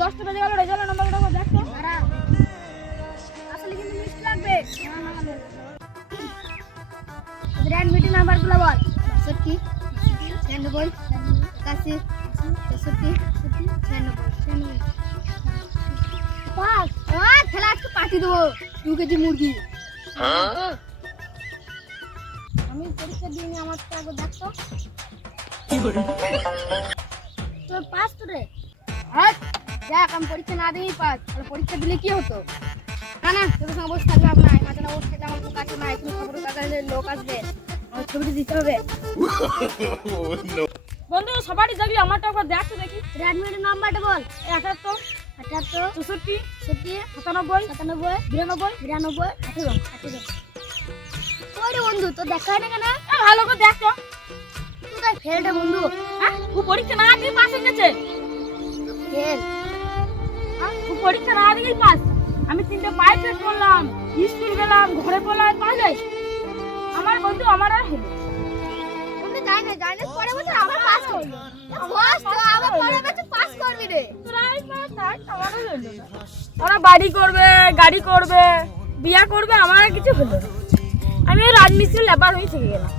10টা বেজে গেল, রেজাল্টের নাম্বারটা দেখ তো। আসলে কিন্তু মিষ্টি লাগবে। তোদের অ্যাডমিটের নাম্বারগুলো বল। 62 96 81 63 96 পাস। খেলা আজকে পার্টি দেবো 2 কেজি মুরগি। আমি পরীক্ষা দিইনি, আমার তো আগে দেখতো তোর পাস তো রে। দেখ আমি পরীক্ষা না দিয়েই পাস, তাহলে পরীক্ষা দিলে কি হতো? না না, তোর সঙ্গে বসে থাকবে না, এই মাঝে না বসে থাকলে আমার কাছে না, এখানে খবরের কাগজের লোক আসবে, আমার ছবিটা দিতে হবে। বন্ধু সবারই যাবি, আমারটা একবার দেখ তো দেখি। অ্যাডমিটের নাম্বারটা বল। 78 78 64 70 97 97 92 92 18 18। ওরে বন্ধু তো দেখা হয় না কেন? ভালো করে দেখ তো। তুই তাই ফেলটা বন্ধু। হ্যাঁ তুই পরীক্ষা না দিয়ে পাস হয়ে গেছে। ফেল? হ্যাঁ তুই পরীক্ষা না দিয়েই পাস। আমি 3টে প্রাইভেট পড়লাম, স্কুল গেলাম, ঘরে পড়লাম, পারলে আমার বন্ধু আমার আর হলো। বন্ধু যাই না পরে বছর আবার পাস করব। ফার্স্ট তো আবার পরে বছর পাস করবি রে। তোরাই পাস থাক, আমারও হলো না। ওরা বাড়ি করবে, গাড়ি করবে, বিয়া করবে, আমার আর কিছু হলো না। আমি রাজমিস্ত্রি লেবার হয়ে থেকে গেলাম।